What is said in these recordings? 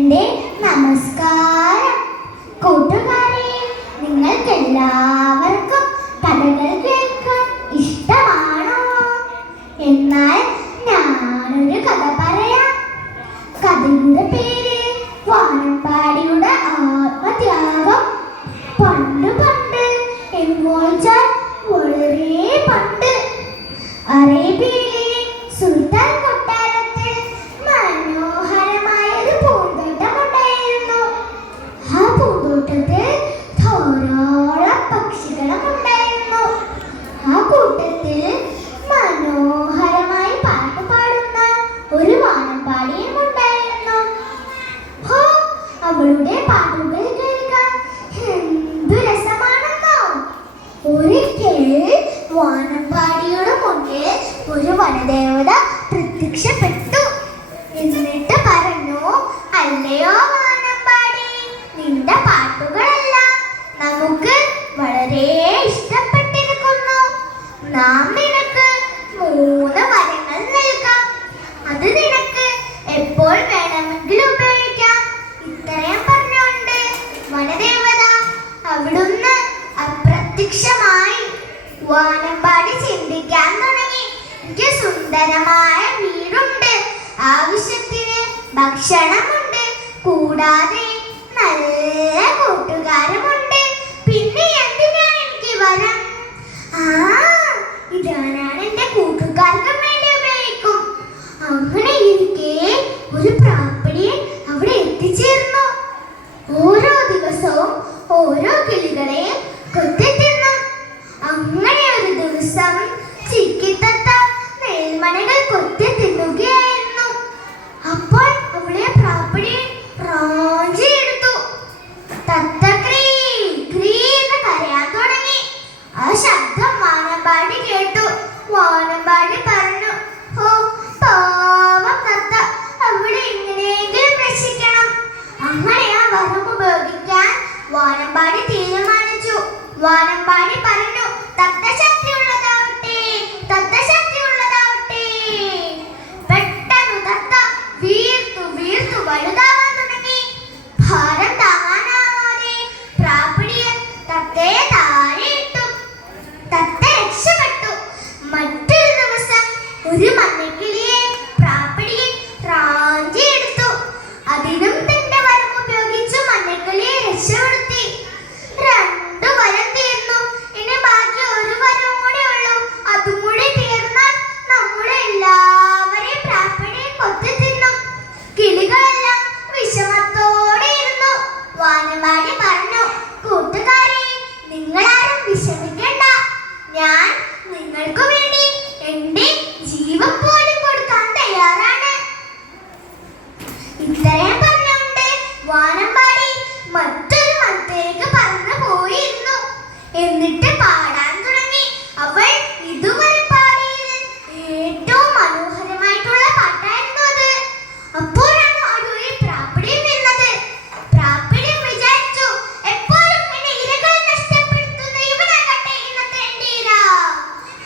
എൻ്റെ നമസ്കാരം കൂട്ടുകാരെ, നിങ്ങൾക്കെല്ലാവർക്കും കഥകൾ കേൾക്കാൻ ഇഷ്ടമാണോ? എന്നാൽ ഞാനൊരു കഥ പറയാം. കഥയുടെ പേര് വാനമ്പാടിയുടെ ആത്മത്യാഗം. പണ്ട് പണ്ട് എന്നുവെച്ചാൽ വളരെ പണ്ട് അറേബ്യയിലെ സുൽത്താൻ കൊട്ടാരത്തിൽ മനോഹരമായൊരു പൂന്തോട്ടമുണ്ടായിരുന്നു. ആ പൂന്തോട്ടത്തിൽ ധാരാളം പക്ഷികളും ഉണ്ടായിരുന്നു. ആ കൂട്ടത്തിൽ മനോഹരമായി പാട്ട് പാടുന്ന ഒരു വാനമ്പാടിയും ഉണ്ടായിരുന്നു. അവളുടെ പാട്ടുകൾ കേൾക്കാൻ എന്തു രസമാണെന്നോ! ഒരിക്കൽ വാനമ്പാടിയുടെ മുന്നിൽ ഒരു വനദേവത പ്രത്യക്ഷപ്പെട്ടു. എന്നിട്ട് പറഞ്ഞു, അല്ലയോ വാനമ്പാടി, നിന്റെ പാട്ടുകളെല്ലാം നമുക്ക് വളരെ ഇഷ്ടപ്പെട്ടിരിക്കുന്നു. നാം നിനക്ക് 3 വരങ്ങൾ നൽകാം. അത് നിനക്ക് എപ്പോൾ വേണമെങ്കിലും ഉപയോഗിക്കാം. ഇത്രയും പറഞ്ഞുകൊണ്ട് വനദേവത അവിടുന്ന് അപ്രത്യക്ഷമായി. വാനമ്പാടി ചിന്തിക്കാൻ തുടങ്ങി. എനിക്ക് സുന്ദരമായ വീടുണ്ട്, ആവശ്യത്തിന് ഭക്ഷണമുണ്ട്, കൂടാതെ നല്ല കൂട്ടുകാരുമുണ്ട്. പിന്നെ എന്തിനാണ് എനിക്ക് വരം? ഇതാണ് എന്റെ കൂട്ടുകാർക്കും വേണ്ടി ഉപയോഗിക്കും. അങ്ങനെ ഇരിക്കെ ഒരു പ്രാപ്പിടിയൻ അവിടെ എത്തിച്ചേർന്നു. ഓരോ ദിവസവും ഓരോ കിളികളെയും കൊത്തിത്തിന്നു. അങ്ങനെ ഒരു ദിവസം ചിക്കിത്തത്ത നെൽമണികൾ കൊത്തി തിന്നുകയായിരുന്നു. അപ്പോൾ അവളെ പ്രാപ്പിടിയൻ റാഞ്ചിയെടുത്തു. തത്ത ക്രീ ക്രീ എന്ന് കരയാൻ തുടങ്ങി. ആ ശബ്ദം വാനമ്പാടി കേട്ടു. വാനമ്പാടി പറഞ്ഞു, ഓ പാവം തത്ത, അവിടെ എങ്ങനെയെങ്കിലും രക്ഷിക്കണം. അങ്ങനെ ആ വരം ഉപയോഗിക്കാൻ വാനമ്പാടി തീരുമാനിച്ചു. വാനമ്പാടി പറഞ്ഞു, തത്ത ശക്തിയുള്ളതാവട്ടെ, തത്ത ശക്തിയുള്ളതാവട്ടെ. പെട്ടെന്ന് തത്ത വീർത്തു വീർത്തു വലുതാവാൻ തുടങ്ങി. ഭാരം താങ്ങാനാവാതെ പ്രാപ്പിടിയൻ തത്തയെ താഴെയിട്ടു. തത്ത രക്ഷപ്പെട്ടു. മറ്റൊരു ദിവസം ഒരു മഞ്ഞക്കിളിയെ പ്രാപ്പിടിയൻ റാഞ്ചിയെടുത്തു. അതിനും തന്റെ വരം ഉപയോഗിച്ചു മഞ്ഞക്കിളിയെ രക്ഷപ്പെടുത്തി. 2 വരം തീർന്നു. ഇനി ബാക്കി 1 വരം കൂടെ ഉള്ളൂ. അതും കൂടി തീർന്നാൽ നമ്മുടെ എല്ലാവരെയും പ്രാപ്പിടിയൻ കൊത്തി തിന്നും. കിളികളെല്ലാം വിഷമത്തോടെ ഇരുന്നു. വാനമ്പാടി പറഞ്ഞു, കൂട്ടുകാരെ, നിങ്ങളാരും വിഷമിക്കണ്ട. ഞാൻ നിങ്ങൾക്ക് വേണ്ടി എന്റെ ജീവൻ പോലും കൊടുക്കാൻ തയ്യാറാണ്. ഇത്രയും പറഞ്ഞുകൊണ്ട് വാനമ്പാടി മറ്റൊരു മരത്തിലേക്ക് പറന്നു പോയിരുന്നു. എന്നിട്ട് പാടാൻ തുടങ്ങി. അവൾ ഇതുവരെ പാടിയത് ഏറ്റവും മനോഹരമായിട്ടുള്ള പാട്ടായിരുന്നു അത്. അപ്പോഴാണ് ഒരു പ്രാപ്പിടിയൻ വരുന്നത്. പ്രാപ്പിടിയൻ വിചാരിച്ചു, എപ്പോഴും എന്നെ ഇരകൾ നഷ്ടപ്പെടുത്തുന്ന ഇവനാകട്ടെ ഇന്നത്തെ എന്റെ ഇര.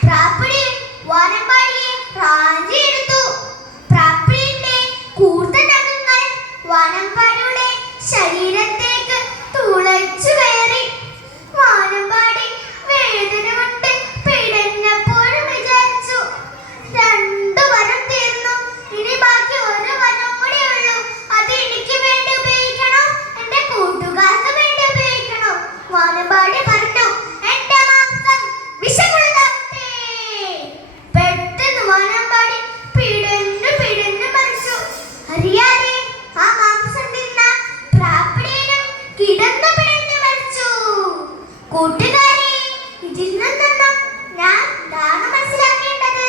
പ്രാപ്പിടിയൻ വാനമ്പാടിയെ റാഞ്ചിയെടുത്തു. പ്രാപ്പിടിയന്റെ കൂർത്ത നഖങ്ങൾ വാനമ്പാടിയുടെ ശരീരത്തേക്ക് തുളച്ചു കയറി. വാനമ്പാടി വേദന കൊണ്ട് പിടഞ്ഞപ്പോഴും വിചാരിച്ചു, 2 വരം തീർന്നു. ഇനി ബാക്കി 1 വരം കൂടെ ഉള്ളൂ. അത് എനിക്ക് വേണ്ടി ഉപയോഗിക്കണം, എന്റെ കൂട്ടുകാർക്ക് വേണ്ടി ഉപയോഗിക്കണം. വാനമ്പാടി പറഞ്ഞു, എന്റെ മാംസം വിഷമുള്ളതാവട്ടെ. പെട്ടെന്ന് വാനമ്പാടി പിടഞ്ഞു പിടഞ്ഞു മരിച്ചു. അറിയാതെ ആ മാംസം തിന്ന പ്രാപ്പിടിയനും കിടന്നു പിടഞ്ഞു മരിച്ചു. കൂട്ടുകാരെ, ഇതിൽ നിന്നെല്ലാം ഞാൻ ഇതാണ് മനസ്സിലാക്കേണ്ടത്.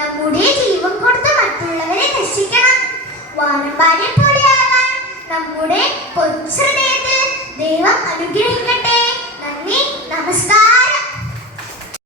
നമ്മുടെ ജീവൻ കൊടുത്ത് മറ്റുള്ളവരെ രക്ഷിക്കണം. വാനമ്പാടിയെ പോലെയാകാൻ നമ്മുടെ കൊച്ചുഹൃദയത്തിൽ ദൈവം അനുഗ്രഹിക്കണം.